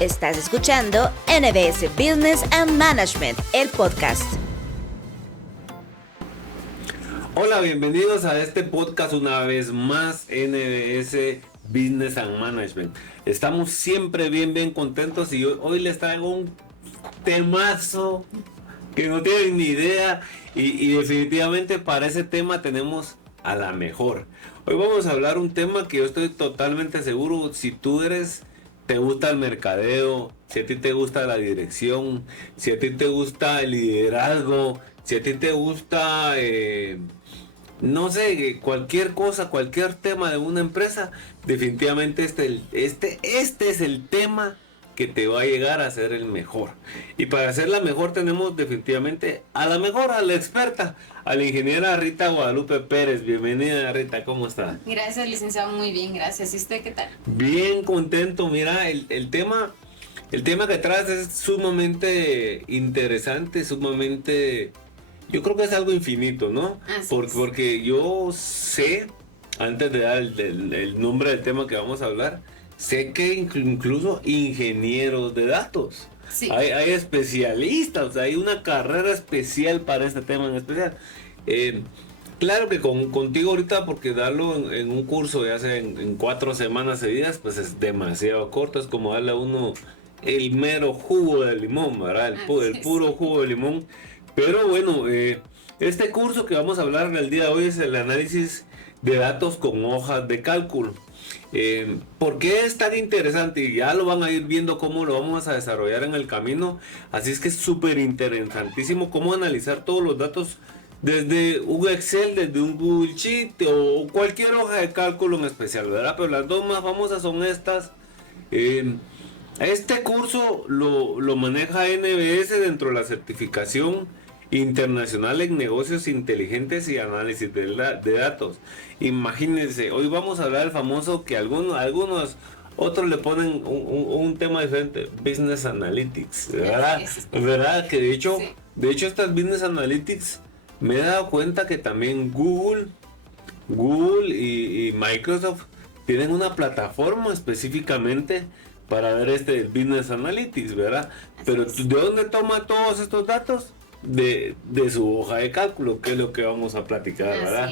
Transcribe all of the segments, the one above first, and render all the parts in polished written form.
Estás escuchando NBS Business and Management, el podcast. Hola, bienvenidos a este podcast una vez más, NBS Business and Management. Estamos siempre bien contentos y hoy les traigo un temazo que no tienen ni idea y definitivamente para ese tema tenemos a la mejor. Hoy vamos a hablar un tema que yo estoy totalmente seguro, si tú te gusta el mercadeo, si a ti te gusta la dirección, si a ti te gusta el liderazgo, si a ti te gusta, no sé, cualquier cosa, cualquier tema de una empresa, definitivamente este es el tema que te va a llegar a ser el mejor. Y para ser la mejor tenemos definitivamente a la mejor, a la experta, a la ingeniera Rita Guadalupe Pérez. Bienvenida, Rita, ¿cómo está? Gracias, licenciado, muy bien, gracias. ¿Y usted qué tal? Bien contento. Mira, el tema que traes es sumamente interesante, sumamente, yo creo que es algo infinito, ¿no? Porque yo sé, antes de dar el nombre del tema que vamos a hablar, sé que incluso ingenieros de datos, sí. Hay especialistas, hay una carrera especial para este tema en especial. Claro que contigo ahorita, porque darlo en un curso ya sea en 4 semanas seguidas, pues es demasiado corto, es como darle a uno el mero jugo de limón, ¿verdad? El puro jugo de limón. Pero bueno, este curso que vamos a hablar en el día de hoy es el análisis de datos con hojas de cálculo. ¿Por qué es tan interesante? Y ya lo van a ir viendo cómo lo vamos a desarrollar en el camino. Así es que es súper interesantísimo cómo analizar todos los datos desde un Excel, desde un Google Sheet o cualquier hoja de cálculo en especial, ¿verdad? Pero las dos más famosas son estas. Este curso lo maneja NBS dentro de la certificación internacional en negocios inteligentes y análisis de datos. Imagínense, hoy vamos a hablar del famoso que algunos otros le ponen un tema diferente, Business Analytics, ¿verdad? ¿Verdad? Que de hecho estas Business Analytics me he dado cuenta que también Google y Microsoft tienen una plataforma específicamente para ver Business Analytics, ¿verdad? Pero ¿de dónde toma todos estos datos? De su hoja de cálculo, que es lo que vamos a platicar, ¿verdad?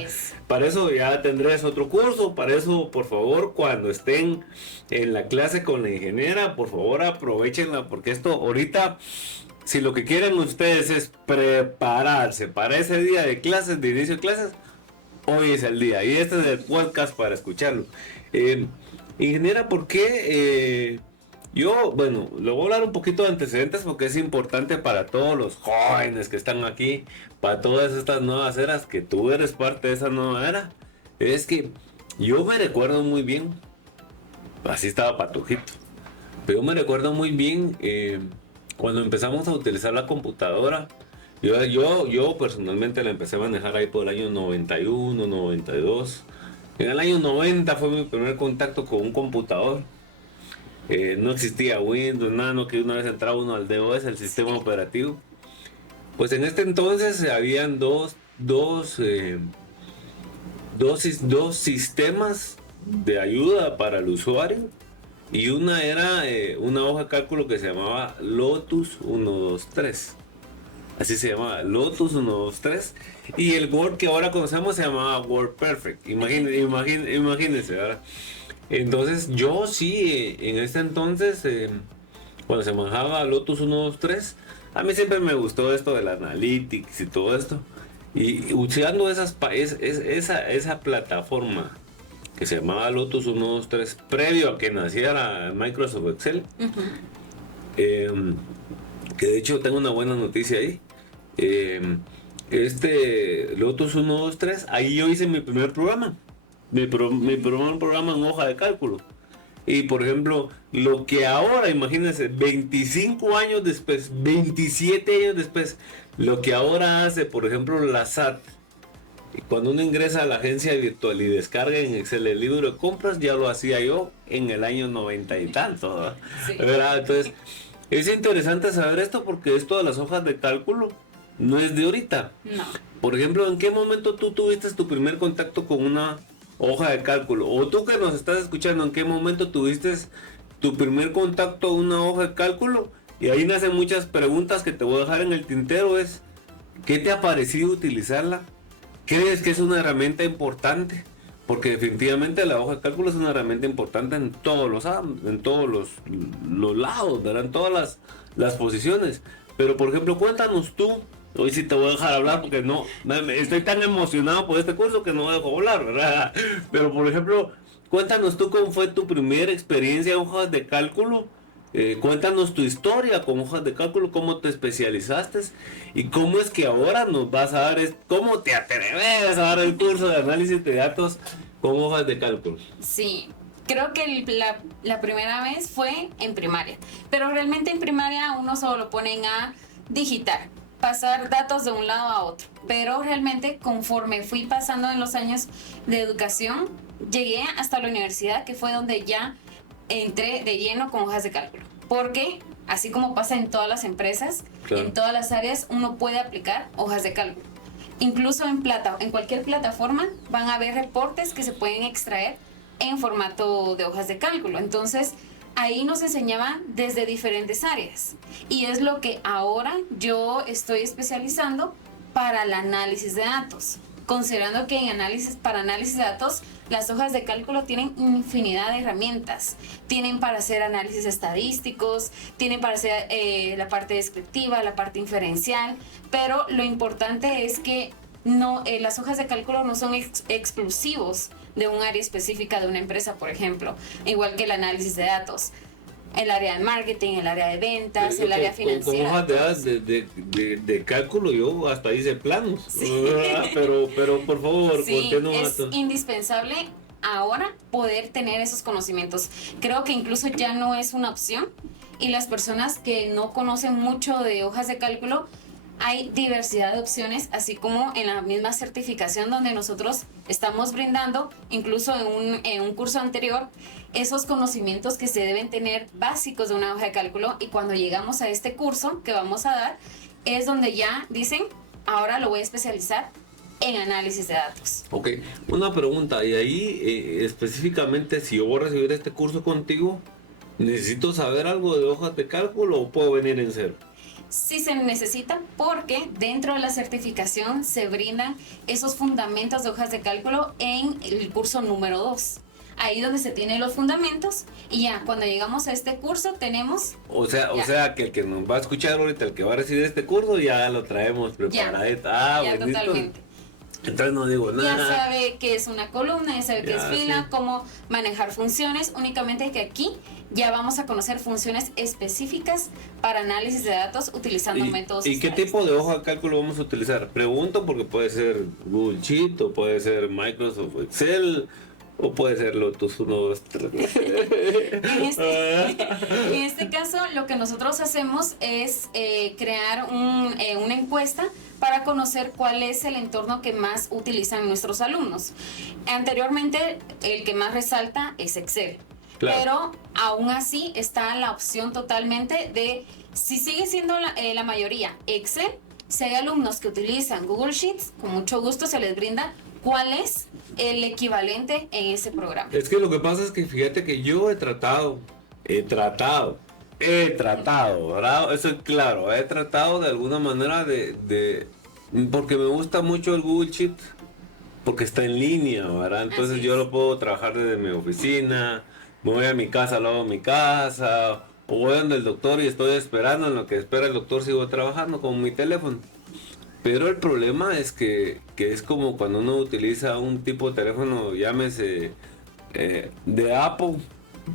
Para eso ya tendrás otro curso. Para eso, por favor, cuando estén en la clase con la ingeniera, por favor aprovechenla, porque esto ahorita, si lo que quieren ustedes es prepararse para ese día de clases, de inicio de clases, hoy es el día y este es el podcast para escucharlo. Ingeniera, ¿por qué? Yo, bueno, le voy a hablar un poquito de antecedentes porque es importante para todos los jóvenes que están aquí, para todas estas nuevas eras, que tú eres parte de esa nueva era. Es que yo me recuerdo muy bien, así estaba patujito, pero yo me recuerdo muy bien cuando empezamos a utilizar la computadora. Yo personalmente la empecé a manejar ahí por el año 91, 92. En el año 90 fue mi primer contacto con un computador. No existía Windows, nada, no, que una vez entraba uno al DOS, el sistema operativo. Pues en este entonces habían dos sistemas de ayuda para el usuario. Y una era una hoja de cálculo que se llamaba Lotus 123. Así se llamaba, Lotus 123. Y el Word que ahora conocemos se llamaba WordPerfect. Imagínense, ¿verdad? Entonces yo sí, en ese entonces, cuando se manejaba Lotus 123, a mí siempre me gustó esto del Analytics y todo esto. Y usando esa plataforma que se llamaba Lotus 123, previo a que naciera Microsoft Excel, que de hecho tengo una buena noticia ahí. Lotus 123, ahí yo hice mi primer programa. Mi primer programa en hoja de cálculo. Y por ejemplo, lo que ahora, imagínense, 25 años después, 27 años después, lo que ahora hace, por ejemplo, la SAT, cuando uno ingresa a la agencia virtual y descarga en Excel el libro de compras, ya lo hacía yo en el año 90 y tanto, ¿verdad? Sí. ¿Verdad? Entonces, es interesante saber esto porque esto de las hojas de cálculo no es de ahorita. No. Por ejemplo, ¿en qué momento tú tuviste tu primer contacto con una hoja de cálculo? O tú que nos estás escuchando, ¿en qué momento tuviste tu primer contacto a una hoja de cálculo, y ahí nacen muchas preguntas que te voy a dejar en el tintero, es ¿qué te ha parecido utilizarla? ¿Crees que es una herramienta importante? Porque definitivamente la hoja de cálculo es una herramienta importante en todos en todos los lados, ¿verdad? En todas las posiciones. Pero por ejemplo, cuéntanos tú. Hoy sí te voy a dejar hablar porque no, estoy tan emocionado por este curso que no dejo hablar, ¿verdad? Pero por ejemplo, cuéntanos tú cómo fue tu primera experiencia en hojas de cálculo. Cuéntanos tu historia con hojas de cálculo, cómo te especializaste y cómo es que ahora nos vas a dar, cómo te atreves a dar el curso de análisis de datos con hojas de cálculo. Sí, creo que la primera vez fue en primaria, pero realmente en primaria uno solo lo ponen a digitar, pasar datos de un lado a otro, pero realmente conforme fui pasando en los años de educación, llegué hasta la universidad, que fue donde ya entré de lleno con hojas de cálculo, porque así como pasa en todas las empresas, claro, en todas las áreas uno puede aplicar hojas de cálculo. Incluso en cualquier plataforma van a haber reportes que se pueden extraer en formato de hojas de cálculo. Entonces, ahí nos enseñaban desde diferentes áreas. Y es lo que ahora yo estoy especializando para el análisis de datos. Considerando que para análisis de datos, las hojas de cálculo tienen infinidad de herramientas. Tienen para hacer análisis estadísticos, tienen para hacer la parte descriptiva, la parte inferencial, pero lo importante es que las hojas de cálculo no son exclusivos de un área específica de una empresa, por ejemplo, igual que el análisis de datos. El área de marketing, el área de ventas, el área financiera. Con hojas de cálculo yo hasta hice planos. Sí. Pero por favor, sí, es esto. indispensable ahora poder tener esos conocimientos. Creo que incluso ya no es una opción, y las personas que no conocen mucho de hojas de cálculo, hay diversidad de opciones, así como en la misma certificación donde nosotros estamos brindando, incluso en un curso anterior, esos conocimientos que se deben tener básicos de una hoja de cálculo, y cuando llegamos a este curso que vamos a dar, es donde ya dicen, ahora lo voy a especializar en análisis de datos. Ok, una pregunta, y ahí específicamente, si yo voy a recibir este curso contigo, ¿necesito saber algo de hojas de cálculo o puedo venir en cero? Sí se necesita, porque dentro de la certificación se brindan esos fundamentos de hojas de cálculo en el curso número 2. Ahí donde se tienen los fundamentos, y ya cuando llegamos a este curso tenemos... O sea que el que nos va a escuchar ahorita, el que va a recibir este curso, ya lo traemos preparadito. Ya totalmente. Entonces no digo nada. Ya sabe qué es una columna, ya sabe qué es fila, sí, cómo manejar funciones. Únicamente que aquí ya vamos a conocer funciones específicas para análisis de datos utilizando métodos. ¿Y qué tipo de hoja de cálculo vamos a utilizar? Pregunto porque puede ser Google Sheet, o puede ser Microsoft Excel, o puede ser Lotus 1, 2, 3. En este caso, lo que nosotros hacemos es crear una encuesta para conocer cuál es el entorno que más utilizan nuestros alumnos. Anteriormente, el que más resalta es Excel. Claro. Pero aún así está la opción totalmente de, si sigue siendo la mayoría Excel, si hay alumnos que utilizan Google Sheets, con mucho gusto se les brinda cuál es el equivalente en ese programa. Es que lo que pasa es que fíjate que yo he tratado, ¿verdad? Eso es claro, he tratado de alguna manera porque me gusta mucho el Google Sheet, porque está en línea, ¿verdad? Entonces yo lo puedo trabajar desde mi oficina, me voy a mi casa, lo hago en mi casa, o voy donde el doctor y estoy esperando, en lo que espera el doctor sigo trabajando con mi teléfono. Pero el problema es que es como cuando uno utiliza un tipo de teléfono, llámese de Apple,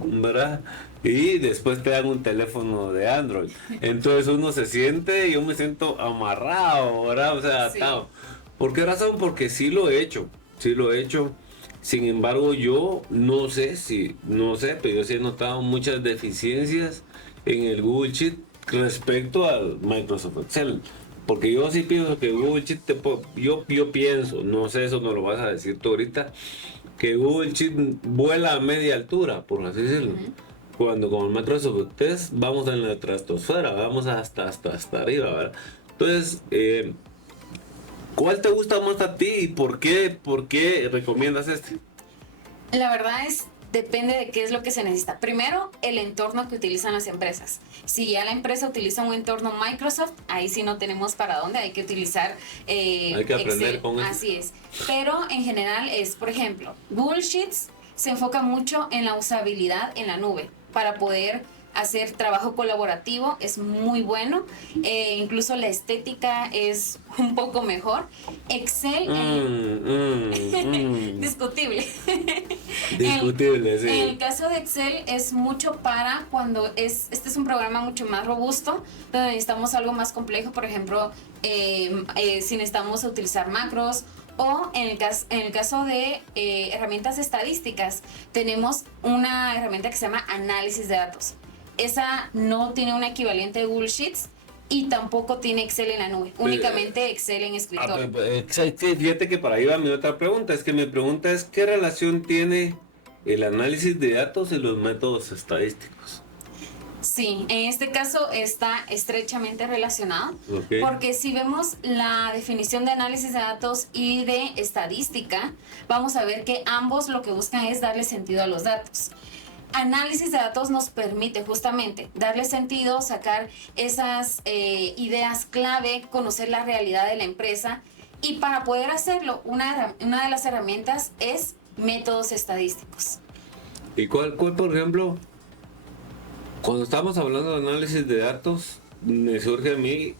¿verdad? Y después te dan un teléfono de Android. Entonces uno se siente, yo me siento amarrado, ¿verdad? O sea, atado. ¿Por qué razón? Porque sí lo he hecho. Sin embargo, yo no sé, pero yo sí he notado muchas deficiencias en el Google Sheet respecto al Microsoft Excel. Porque yo sí pienso que Google Sheet, yo pienso, no sé, eso no lo vas a decir tú ahorita, que Google Sheet vuela a media altura, por así decirlo. Cuando con el Microsoft Test vamos en la estratosfera, vamos hasta arriba, ¿verdad? Entonces, ¿cuál te gusta más a ti y por qué recomiendas este? La verdad es Depende de qué es lo que se necesita. Primero, el entorno que utilizan las empresas. Si ya la empresa utiliza un entorno Microsoft, ahí sí no tenemos para dónde, hay que utilizar hay que aprender Excel. con eso. Así es. Pero en general es, por ejemplo, Google Sheets se enfoca mucho en la usabilidad en la nube para poder hacer trabajo colaborativo, es muy bueno. Incluso la estética es un poco mejor. Excel, discutible. Discutible, sí. En el caso de Excel es mucho para cuando este es un programa mucho más robusto, donde necesitamos algo más complejo, por ejemplo, si necesitamos utilizar macros. O en el caso de herramientas estadísticas, tenemos una herramienta que se llama análisis de datos. Esa no tiene un equivalente de Google Sheets y tampoco tiene Excel en la nube, únicamente Excel en escritorio. Fíjate que para ahí va mi otra pregunta. Es que mi pregunta es: ¿qué relación tiene el análisis de datos y los métodos estadísticos? Sí, en este caso está estrechamente relacionado, Okay. porque si vemos la definición de análisis de datos y de estadística, vamos a ver que ambos lo que buscan es darle sentido a los datos. Análisis de datos nos permite justamente darle sentido, sacar esas ideas clave, conocer la realidad de la empresa, y para poder hacerlo, una de las herramientas es métodos estadísticos. ¿Y cuál, por ejemplo, cuando estamos hablando de análisis de datos, me surge a mí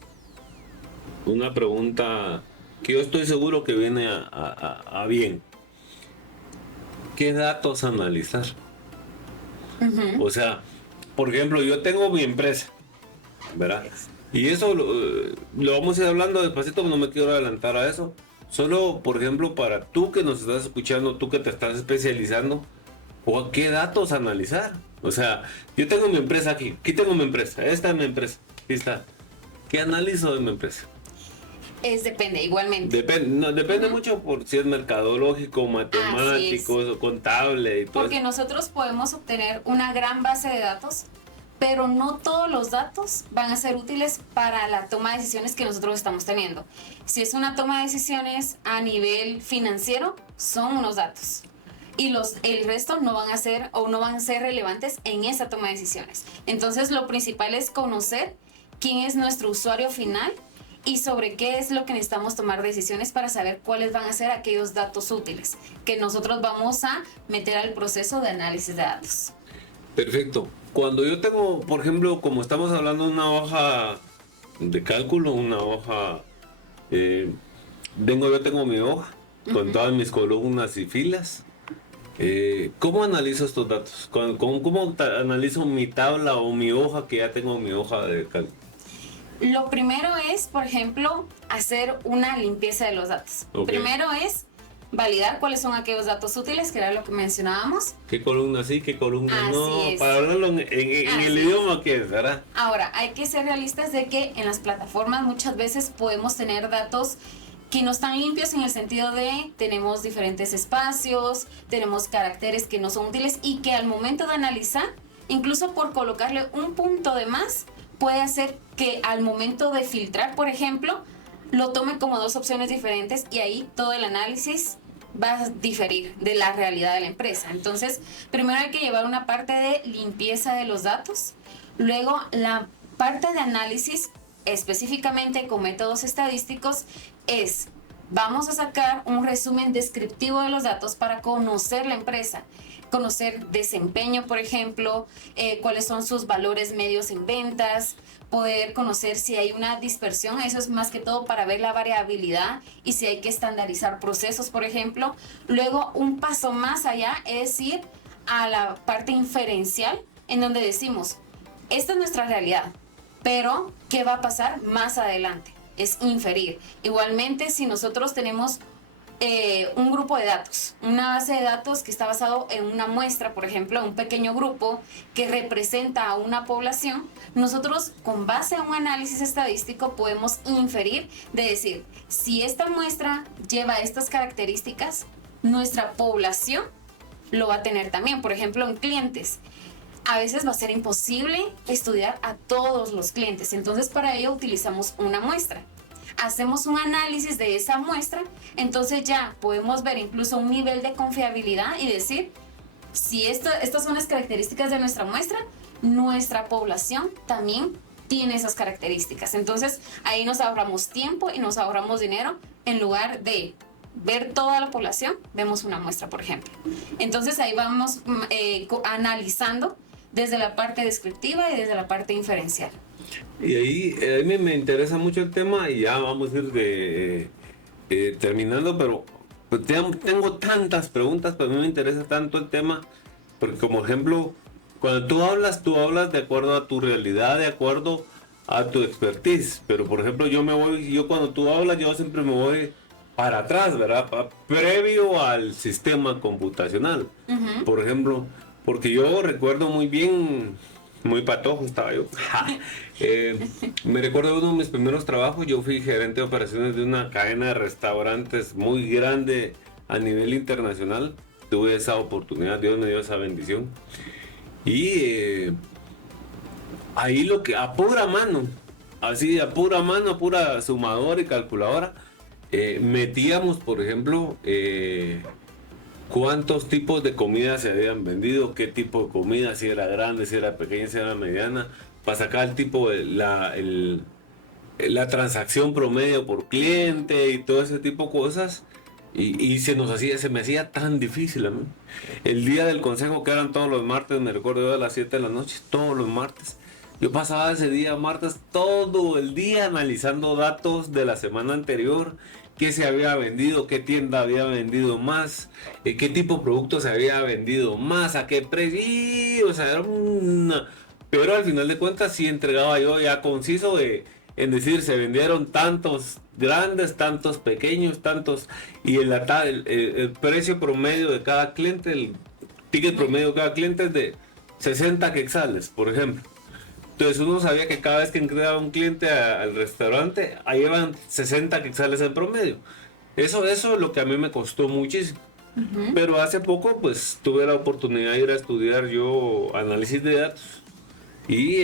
una pregunta que yo estoy seguro que viene a bien? ¿Qué datos analizar? O sea, por ejemplo, yo tengo mi empresa, ¿verdad? Y eso lo vamos a ir hablando despacito, no me quiero adelantar a eso. Solo, por ejemplo, para tú que nos estás escuchando, tú que te estás especializando, ¿qué datos analizar? O sea, yo tengo mi empresa aquí tengo mi empresa, esta es mi empresa, aquí está. ¿Qué analizo de mi empresa? Depende, igualmente. Depende mucho por si es mercadológico, matemático, o contable y todo. Porque nosotros podemos obtener una gran base de datos, pero no todos los datos van a ser útiles para la toma de decisiones que nosotros estamos teniendo. Si es una toma de decisiones a nivel financiero, son unos datos. Y el resto no van a ser o no van a ser relevantes en esa toma de decisiones. Entonces, lo principal es conocer quién es nuestro usuario final y sobre qué es lo que necesitamos tomar decisiones para saber cuáles van a ser aquellos datos útiles que nosotros vamos a meter al proceso de análisis de datos. Perfecto. Cuando yo tengo, por ejemplo, como estamos hablando de una hoja de cálculo, una hoja, yo tengo mi hoja con todas mis columnas y filas. ¿Cómo analizo estos datos? ¿Cómo analizo mi tabla o mi hoja que ya tengo mi hoja de cálculo? Lo primero es, por ejemplo, hacer una limpieza de los datos. Okay. Primero es validar cuáles son aquellos datos útiles, que era lo que mencionábamos. ¿Qué columna sí, qué columna no? Así es. Para hablarlo en el idioma que es, ¿verdad? Ahora, hay que ser realistas de que en las plataformas muchas veces podemos tener datos que no están limpios, en el sentido de tenemos diferentes espacios, tenemos caracteres que no son útiles y que al momento de analizar, incluso por colocarle un punto de más, puede hacer que al momento de filtrar, por ejemplo, lo tome como dos opciones diferentes y ahí todo el análisis va a diferir de la realidad de la empresa. Entonces, primero hay que llevar una parte de limpieza de los datos, luego la parte de análisis específicamente con métodos estadísticos es: vamos a sacar un resumen descriptivo de los datos para conocer la empresa, conocer desempeño, por ejemplo, cuáles son sus valores medios en ventas, poder conocer si hay una dispersión, eso es más que todo para ver la variabilidad y si hay que estandarizar procesos, por ejemplo. Luego, un paso más allá es ir a la parte inferencial, en donde decimos, esta es nuestra realidad, pero ¿qué va a pasar más adelante? Es inferir. Igualmente, si nosotros tenemos un grupo de datos, una base de datos que está basado en una muestra, por ejemplo, un pequeño grupo que representa a una población, nosotros con base a un análisis estadístico podemos inferir, de decir, si esta muestra lleva estas características, nuestra población lo va a tener también. Por ejemplo, en clientes, a veces va a ser imposible estudiar a todos los clientes, entonces para ello utilizamos una muestra. Hacemos un análisis de esa muestra, entonces ya podemos ver incluso un nivel de confiabilidad y decir, si estas son las características de nuestra muestra, nuestra población también tiene esas características. Entonces, ahí nos ahorramos tiempo y nos ahorramos dinero en lugar de ver toda la población, vemos una muestra, por ejemplo. Entonces, ahí vamos analizando desde la parte descriptiva y desde la parte inferencial. Y ahí a mí me interesa mucho el tema y ya vamos a ir terminando, pero pues, tengo tantas preguntas, pero a mí me interesa tanto el tema, porque como ejemplo, cuando tú hablas de acuerdo a tu realidad, de acuerdo a tu expertise, pero por ejemplo yo cuando tú hablas, yo siempre me voy para atrás, ¿verdad? Previo al sistema computacional. Uh-huh. Por ejemplo, porque yo recuerdo muy bien, muy patojo estaba yo. Me recuerdo de uno de mis primeros trabajos, yo fui gerente de operaciones de una cadena de restaurantes muy grande a nivel internacional. Tuve esa oportunidad, Dios me dio esa bendición. Y ahí lo que a pura mano, así a pura sumadora y calculadora, metíamos, por ejemplo, cuántos tipos de comida se habían vendido, qué tipo de comida, si era grande, si era pequeña, si era mediana, para sacar el tipo de la transacción promedio por cliente y todo ese tipo de cosas. Y se me hacía tan difícil a mí. El día del consejo, que eran todos los martes, me recuerdo yo, a las 7 de la noche, todos los martes. Yo pasaba ese día, martes, todo el día analizando datos de la semana anterior, qué se había vendido, qué tienda había vendido más, qué tipo de producto se había vendido más, a qué precio. Y, o sea, pero al final de cuentas sí entregaba yo ya conciso en decir, se vendieron tantos grandes, tantos pequeños, tantos, y el precio promedio de cada cliente, el ticket promedio de cada cliente es de 60 quetzales, por ejemplo. Entonces uno sabía que cada vez que entraba un cliente al restaurante, ahí iban 60 quetzales en promedio. Eso es lo que a mí me costó muchísimo. Uh-huh. Pero hace poco pues tuve la oportunidad de ir a estudiar yo análisis de datos y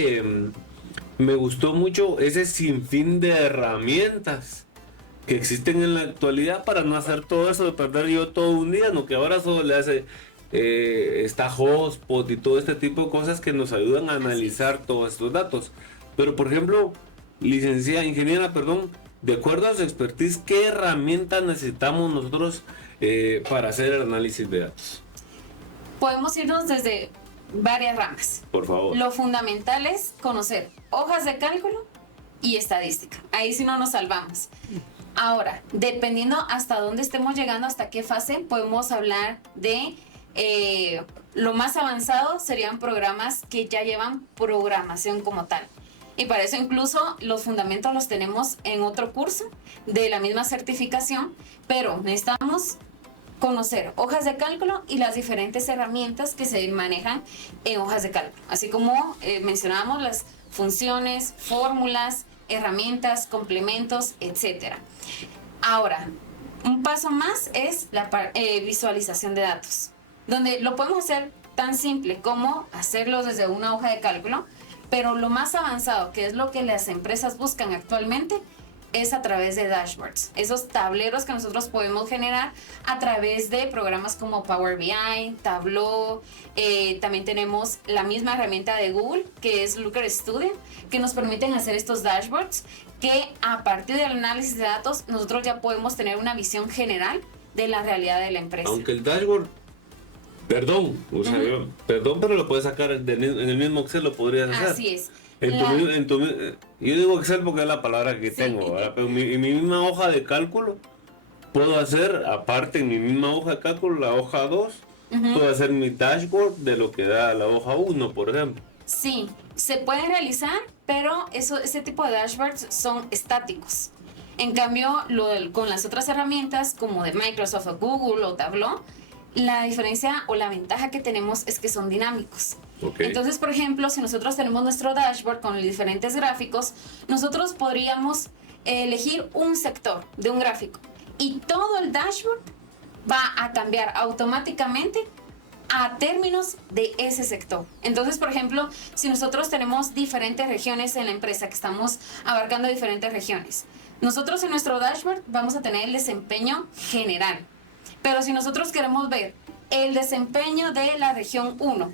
me gustó mucho ese sinfín de herramientas que existen en la actualidad para no hacer todo eso de perder yo todo un día, no, que ahora solo le hace está Hotspot y todo este tipo de cosas que nos ayudan a analizar todos estos datos. Pero por ejemplo, ingeniera, de acuerdo a su expertise, ¿qué herramientas necesitamos nosotros para hacer el análisis de datos? Podemos irnos desde varias ramas. Por favor. Lo fundamental es conocer hojas de cálculo y estadística. Ahí sí no nos salvamos. Ahora, dependiendo hasta dónde estemos llegando, hasta qué fase, podemos hablar de lo más avanzado serían programas que ya llevan programación como tal. Y para eso incluso los fundamentos los tenemos en otro curso de la misma certificación, pero necesitamos conocer hojas de cálculo y las diferentes herramientas que se manejan en hojas de cálculo. Así como mencionábamos las funciones, fórmulas, herramientas, complementos, etc. Ahora, un paso más es la visualización de datos, donde lo podemos hacer tan simple como hacerlo desde una hoja de cálculo, pero lo más avanzado, que es lo que las empresas buscan actualmente, es a través de dashboards, esos tableros que nosotros podemos generar a través de programas como Power BI, Tableau. También tenemos la misma herramienta de Google, que es Looker Studio, que nos permiten hacer estos dashboards, que a partir del análisis de datos nosotros ya podemos tener una visión general de la realidad de la empresa. Aunque el dashboard, perdón, pero lo puedes sacar en el mismo Excel, lo podrías hacer. Así es. Yo digo Excel porque es la palabra que tengo, ¿verdad? Pero en mi misma hoja de cálculo puedo hacer, aparte en mi misma hoja de cálculo, la hoja 2, puedo hacer mi dashboard de lo que da la hoja 1, por ejemplo. Sí, se puede realizar, pero ese tipo de dashboards son estáticos. En cambio, con las otras herramientas como de Microsoft o Google o Tableau, la diferencia o la ventaja que tenemos es que son dinámicos. Okay. Entonces, por ejemplo, si nosotros tenemos nuestro dashboard con los diferentes gráficos, nosotros podríamos elegir un sector de un gráfico y todo el dashboard va a cambiar automáticamente a términos de ese sector. Entonces, por ejemplo, si nosotros tenemos diferentes regiones en la empresa, que estamos abarcando diferentes regiones, nosotros en nuestro dashboard vamos a tener el desempeño general. Pero si nosotros queremos ver el desempeño de la región 1.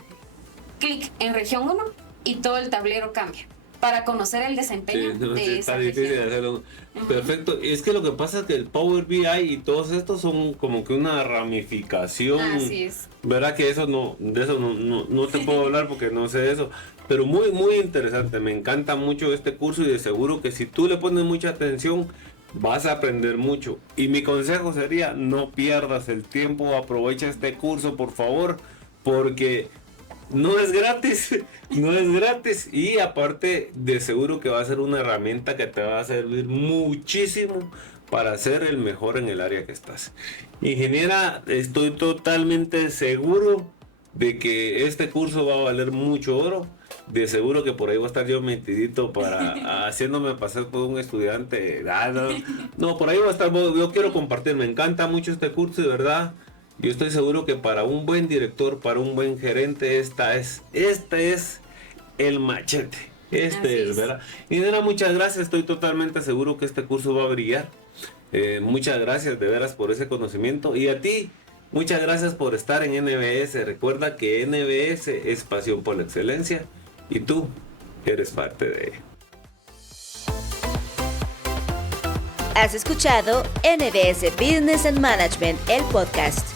Clic en región 1 y todo el tablero cambia para conocer el desempeño de esa está difícil de región. hacerlo. Perfecto. Y es que lo que pasa es que el Power BI y todos estos son como que una ramificación. Así es. Verdad que de eso no te puedo hablar porque no sé de eso. Pero muy, muy interesante. Me encanta mucho este curso y de seguro que si tú le pones mucha atención, vas a aprender mucho. Y mi consejo sería, no pierdas el tiempo, aprovecha este curso, por favor, porque no es gratis, no es gratis. Y aparte, de seguro que va a ser una herramienta que te va a servir muchísimo para ser el mejor en el área que estás. Ingeniera, estoy totalmente seguro de que este curso va a valer mucho oro. De seguro que por ahí voy a estar yo metidito para haciéndome pasar por un estudiante. No, por ahí va a estar. Yo quiero compartir, me encanta mucho este curso, de verdad. Yo estoy seguro que para un buen director, para un buen gerente, este es el machete. ¿Verdad? Y Nera, muchas gracias. Estoy totalmente seguro que este curso va a brillar. Muchas gracias de veras por ese conocimiento. Y a ti, muchas gracias por estar en NBS. Recuerda que NBS es pasión por la excelencia y tú eres parte de ella. Has escuchado NBS Business and Management, el podcast.